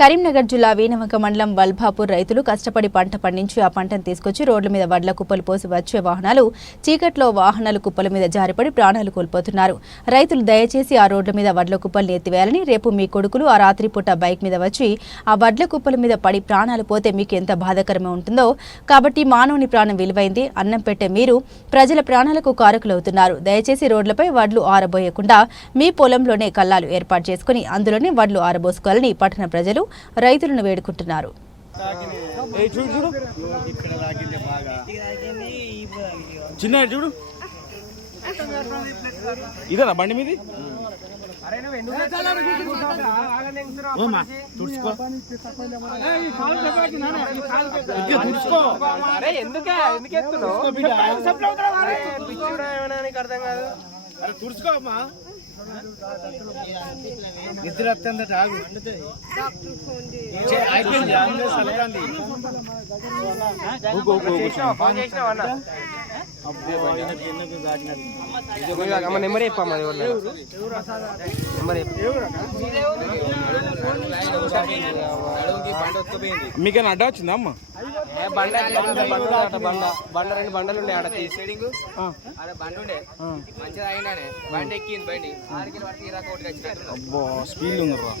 కరీంనగర్ జిల్లా వీనవంక మండలం వల్భాపూర్ రైతులు కష్టపడి పంట పండించి ఆ పంటను తీసుకొచ్చి రోడ్ల మీద వడ్ల కుప్పలు పోసి వచ్చే వాహనాలు చీకట్లో వాహనాలు కుప్పల మీద జారిపడి ప్రాణాలు కోల్పోతున్నారు. రైతులు దయచేసి ఆ రోడ్ల మీద వడ్ల కుప్పలు ఎత్తివేయాలని రేపు మీ కొడుకులు ఆ రాత్రిపూట బైక్ మీద వచ్చి ఆ వడ్ల కుప్పల మీద పడి ప్రాణాలు పోతే మీకు ఎంత బాధకరమే ఉంటుందో? కాబట్టి మానవుని ప్రాణం విలువైంది. అన్నం పెట్టే మీరు ప్రజల ప్రాణాలకు కారకులవుతున్నారు. దయచేసి రోడ్లపై వడ్లు ఆరబోయకుండా మీ పొలంలోనే కల్లాలు ఏర్పాటు చేసుకుని అందులోనే వడ్లు ఆరబోసుకోవాలని పట్టణ ప్రజలు రైతులను వేడుకుంటున్నారు. ఏ చూడు చూడు. చిన్న చూడు. ఇదేనా బండి మీది? ఓమా, తుడుచుకో. ఇక తుడుచుకో. అరే ఎందుకే? ఎందుకు ఎత్తున్నావు? పిచ్చుడు ఏమైనా నీకు అర్థం కాదు. అరే తుడుచుకో అమ్మా. నిద్ర అయిపోయింది అంబులెన్స్ అలకండి. చేసినావా అన్న అమ్మ నెంబర్ చెప్పమ్మా ఎవరు నెంబర్ మీకేనా అడ్డా వచ్చిందా అమ్మ బండ బండ బండ బండ బండ రెండు బండలు ఉండే ఆడ బండి ఉండే? మంచిగా అయినానే బండి ఎక్కింది బండి. ఆడికి పడితే ఇరా కోటికి వచ్చినట్టు అబ్బో స్పీడ్ ఉందరా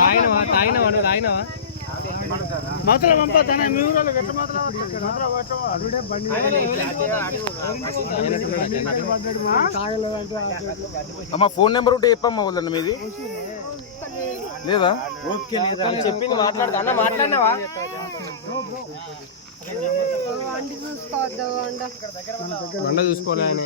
తాగినవా? తాగినవా నువ్వు? తాగినవా? అమ్మ ఫోన్ నెంబర్ ఉంటే చెప్పమ్మా మీది. లేదా ఓకే లేదా చెప్పింది మాట్లాడతా అన్న మాట్లాడినావా బండ చూసుకోవాలి ఆయన